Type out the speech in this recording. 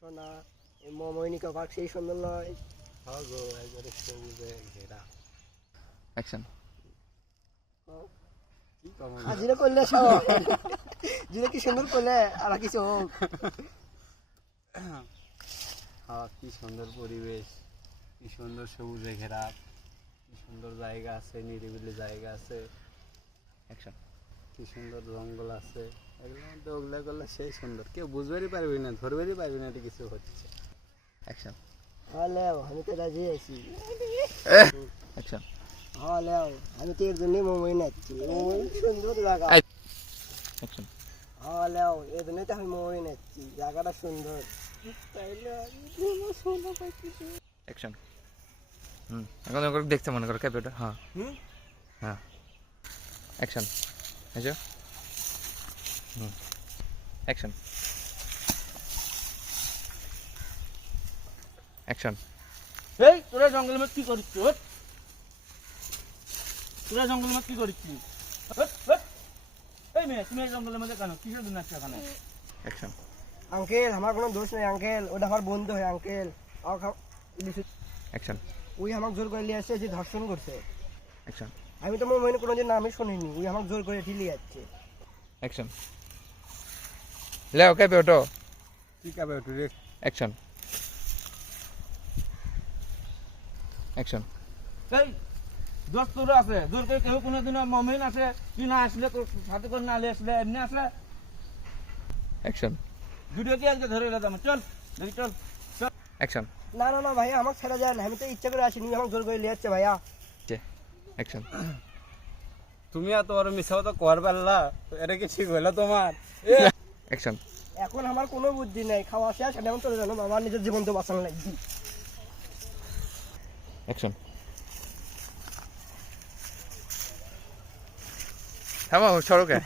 সোনা এই মমৈনিকা পার্ক সেই সুন্দর নয়? হ্যাঁ গো, একবারে সবুজে ঘেরা। অ্যাকশন। কি কম আজিরা করলে সব জিরা কি সুন্দর করলে আর কিছু হোক। হ্যাঁ, কি সুন্দর পরিবেশ, কি সুন্দর সবুজে ঘেরা, কি সুন্দর জায়গা আছে, নিরিবিলি জায়গা আছে, অ্যাকশন। কি সুন্দর জঙ্গল আছে। এগুলোর মধ্যে ওগুলা করলে সেই সুন্দর, কেউ বুঝবারই পারবি না, ধরবারই পারবি না এটা কিছু হচ্ছে। অ্যাকশন। হ্যাঁ লেও, আমি তো রাজি আছি। অ্যাকশন। হ্যাঁ লেও, আমি তো এর জন্যই মোমোই নাচ্ছি। মোমোই সুন্দর জায়গা। অ্যাকশন। হ্যাঁ লেও, এর জন্যই তো আমি মোমোই নাচ্ছি, জায়গাটা সুন্দর। তাইলে আমি মোমো সোনা পাচ্ছি। অ্যাকশন। এখন ওকে দেখতে মনে করো ক্যাপেটা। হ্যাঁ হ্যাঁ। অ্যাকশন। আচ্ছা। অ্যাকশন। অ্যাকশন। এই তোরা জঙ্গলের মধ্যে কি করিস? তোরা জঙ্গলের মধ্যে কি করিস? এই মেয়ে, তুমি এই জঙ্গলের মধ্যে কেন? কিসের জন্য আসছো এখানে? অ্যাকশন। আঙ্কেল, আমার কোনো দোষ নেই আঙ্কেল, ওটা আমার বন্ধু হয় আঙ্কেল। অ্যাকশন। ওই আমাকে জোর করে নিয়ে আসছে, যে ধর্ষণ করছে। অ্যাকশন। আমি তো মোমোইনে কোনোদিন নামই শুনিনি, ওই আমাকে জোর করে ঠেলে যাচ্ছে। অ্যাকশন। লেও ক্যাপে ওটো। ঠিক আছে একটু রে। অ্যাকশন। অ্যাকশন। এই দোস্ত তোরা আছে, জোর করে কেউ কোনোদিনও মমিন আসে, তুই না আসলে তোর সাথে করে না আসলে এমনি আসলে অ্যাকশন। ভিডিও কি আজকে ধরে এলাম? চল দেখি, চল চল। অ্যাকশন। না না না ভাইয়া, আমাকে ছেড়ে যায় না, আমি তো ইচ্ছা করে আসিনি, আমাকে জোর করে নিয়ে যাচ্ছে ভাইয়া। অ্যাকশন। তুমি এত বড় মিশা তো কর পারলা, এটা কি ঠিক হলো তোমার? অ্যাকশন। এখন আমার কোনো বুদ্ধি নেই, খাওয়া শেষ, আমি এখন চলে যাবো, আমার নিজের জীবন তো বাঁচানো লাগবে। অ্যাকশন। থামাও সড়কে।